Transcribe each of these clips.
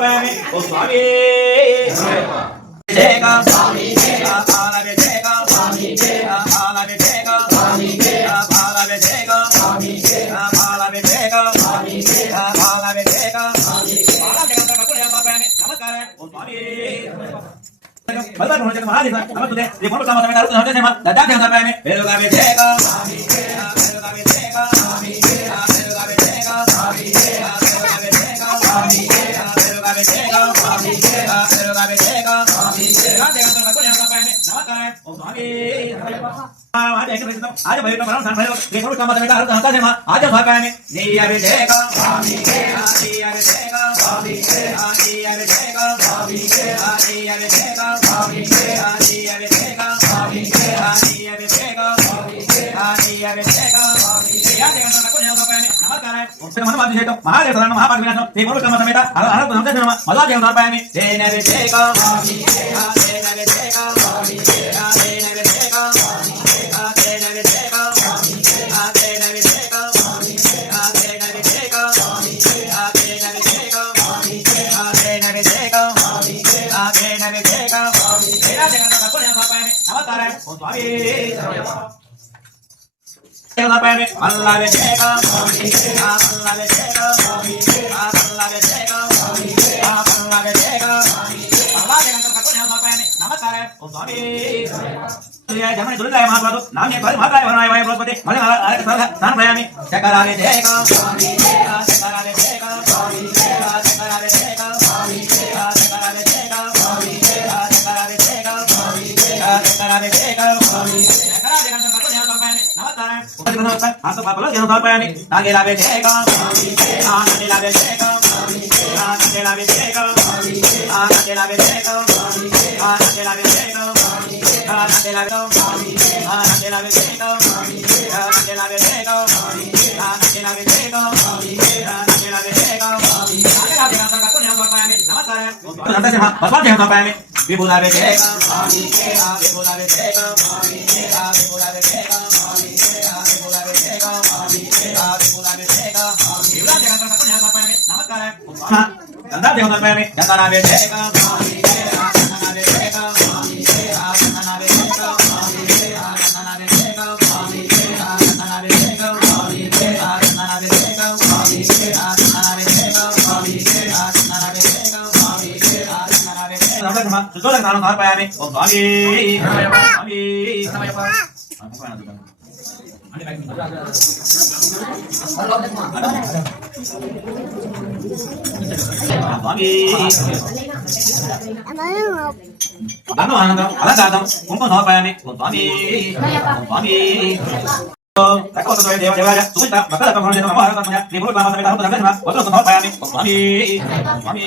సమర్పయామి ఓ స్వామి. జయగా స్వామి జయగా పాలవ జయగా స్వామి జయగా పాలవ జయగా స్వామి జయగా పాలవ జయగా స్వామి జయగా పాలవ జయగా స్వామి జయగా పాలవ జయగా స్వామి పాలవ జయగా కపుడే పాపాని నమస్కారం. ఓ స్వామి బలవన్ హోజన మహాదేవ నమస్తే. శ్రీ పూర్వ సమాజమైన అరుణ హోజన దదా దేవ సమయమే వేలుగావే జయగా స్వామి జయగా వేలుగావే జయగా స్వామి జయగా వేలుగావే జయగా స్వామి జయగా వేలుగావే జయగా స్వామి అభిషేకం అభిషేక అభిషేకం అభిషేక దేవతలకు నిలబడమే నమస్కారం ఓ స్వామి ఆది భయం నవి జయ స్వామి జయ జయ నవి జయ స్వామి జయ నవి జయ స్వామి జయ నవి జయ స్వామి జయ నవి జయ స్వామి తెలపని మల్లవి జయగా మల్లవి జయగా మల్లవి జయగా మల్లవి జయగా మల్లవి జయగా మల్లవి జయగా మల్లవి జయగా నమస్కారం. ఓ స్వామి. నామే పది బృహస్పతి మళ్ళీ జనస ఆస పాపల జనస పయని నాగే లాగే జేగా ఆనగే లాగే జేగా ఆనగే లాగే జేగా ఆనగే లాగే జేగా ఆనగే లాగే జేగా ఆనగే లాగే ఆనగే లాగే జేగా ఆనగే లాగే జేగా ఆనగే లాగే జేగా ఆనగే లాగే జేగా ఆనగే లాగే జేగా నమస్కారం భగవాన్ జనస పయని విభూదావే జేగా విభూదావే జేగా నందాదేవనమే నందనావే సుదోదక నామం సమర్పయామి ఓం స్వామి స్వామి సమయప దండం ఆనందం అలా కాదం కుంభం నోపాయామి ఓం స్వామి ఓం స్వామి దేవాయ సుమిత భక్త బ్రహ్మణ జన మమ ఆరాధన నీ మూల భావ సమేత హృదయ నమ వస్త్ర నోపాయామి ఓం స్వామి ఓం స్వామి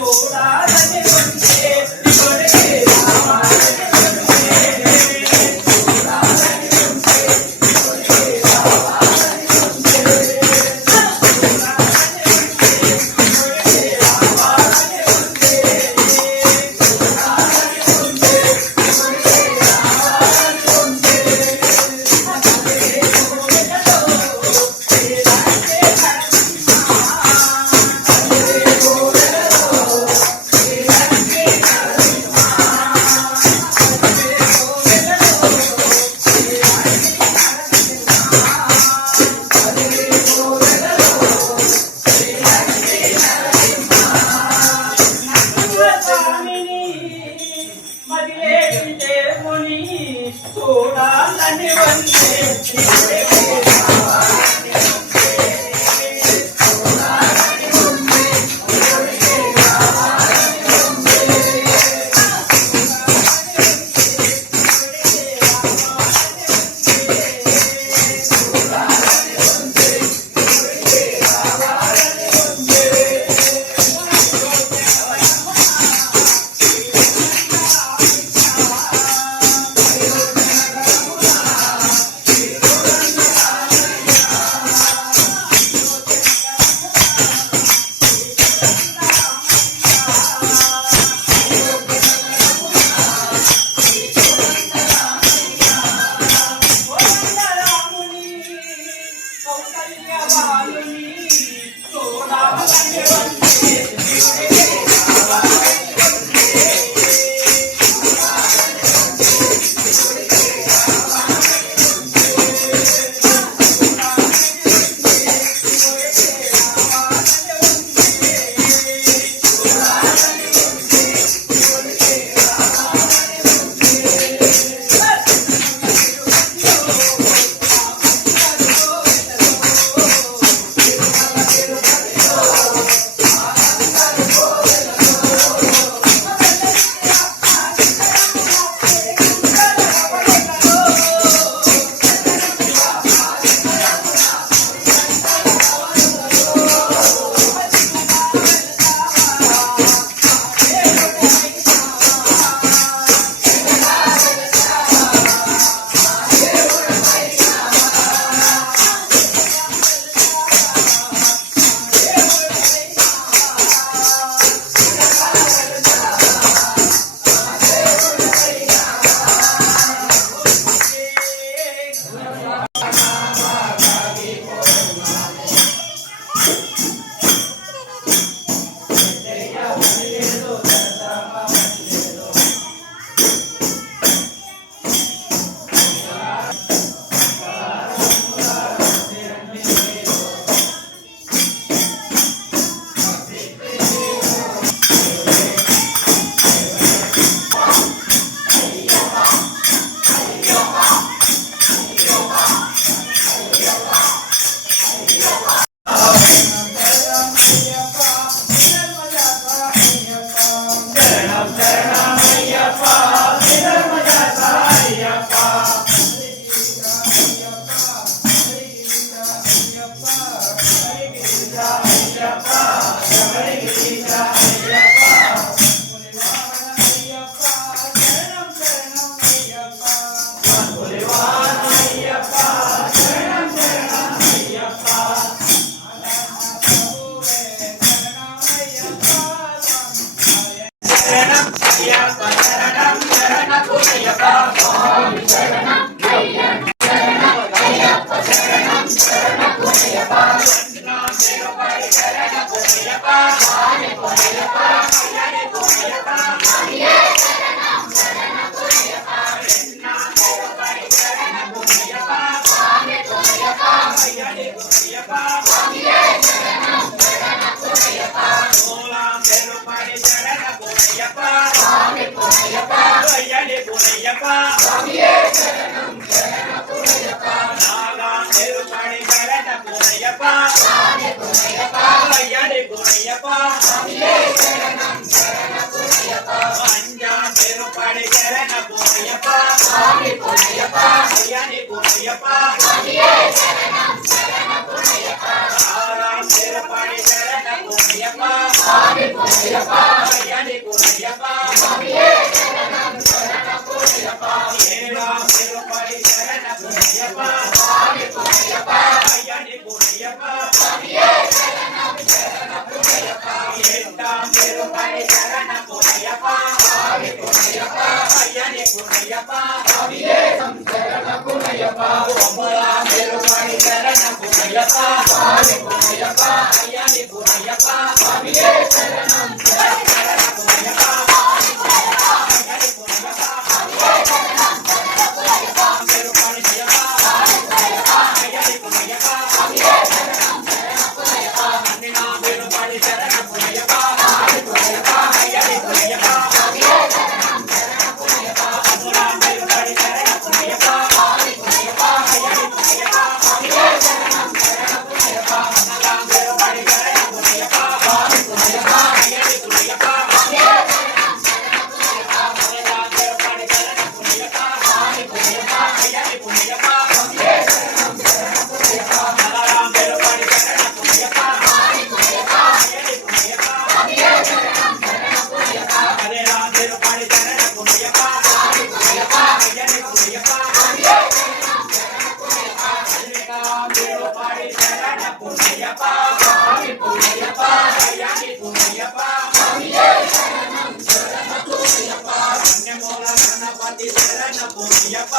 Lord. ஐயப்பா சரணம் சரணம் ஐயப்பா அஞ்சா பெருப்படை சரணம் ஐயப்பா சாமி ஐயப்பா ஐயானி ஐயப்பா சாமியே சரணம் சரணம் ஐயப்பா ஆறாம் பெருப்படை சரணம் ஐயப்பா ஏழாம் பெருப்படை சரணம் శరణం అయ్యప్ప